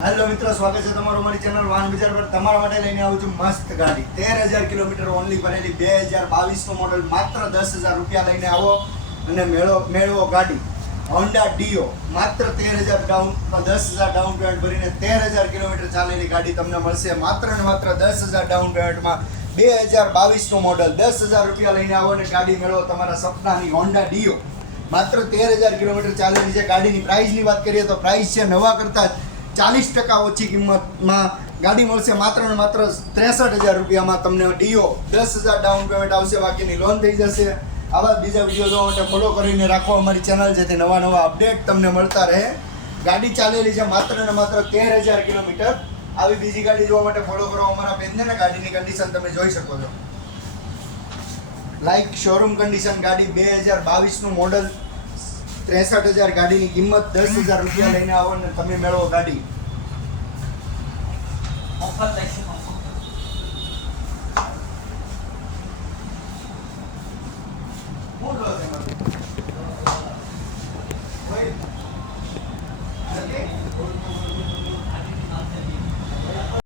Hello મિત્રો, સ્વાગત છે તમારું મારી ચેનલ વાહન બજાર પર. તમારા માટે લઈને આવું છું મસ્ત ગાડી. તેર હજાર કિલોમીટર ઓનલી ભરેલી બે હજાર બાવીસનો મોડલ માત્ર દસ હજાર રૂપિયા લઈને આવો અને મેળો, મેળવો ગાડી. હોન્ડા ડીઓ માત્ર તેર હજાર ડાઉન દસ હજાર ડાઉન પેમેન્ટ ભરીને તેર હજાર કિલોમીટર ચાલેલી ગાડી તમને મળશે. માત્ર ને માત્ર દસ હજાર ડાઉન પેમેન્ટમાં બે હજાર બાવીસનું મોડલ દસ હજાર રૂપિયા લઈને આવો અને ગાડી મેળવો તમારા સપનાની હોન્ડા ડીઓ માત્ર તેર હજાર કિલોમીટર ચાલેલી છે ગાડીની પ્રાઇસની વાત કરીએ તો પ્રાઇસ છે નવા કરતાં ચાલીસ ટકા ઓછી કિંમતમાં ગાડી મળશે માત્ર ને માત્ર ત્રેસઠ હજાર રૂપિયામાં તમને ડીઓ દસ હજાર ડાઉન પેમેન્ટ આવશે, બાકીની લોન થઈ જશે. આવા બીજા વીડિયો જોવા માટે ફોલો કરીને રાખો અમારી ચેનલ જેથી નવા નવા અપડેટ તમને મળતા રહે. ગાડી ચાલેલી છે માત્ર ને માત્ર તેર હજાર કિલોમીટર. આવી બીજી ગાડી જોવા માટે ફોલો કરો અમારા બેનને ગાડીની કન્ડિશન તમે જોઈ શકો છો. લાઈક શોરૂમ કન્ડિશન ગાડી બે હજાર બાવીસનું મોડલ ત્રેસઠ હજાર ગાડીની કિંમત દસ હજાર રૂપિયા લઈને આવો ને તમે મેળવો ગાડી. ઓફર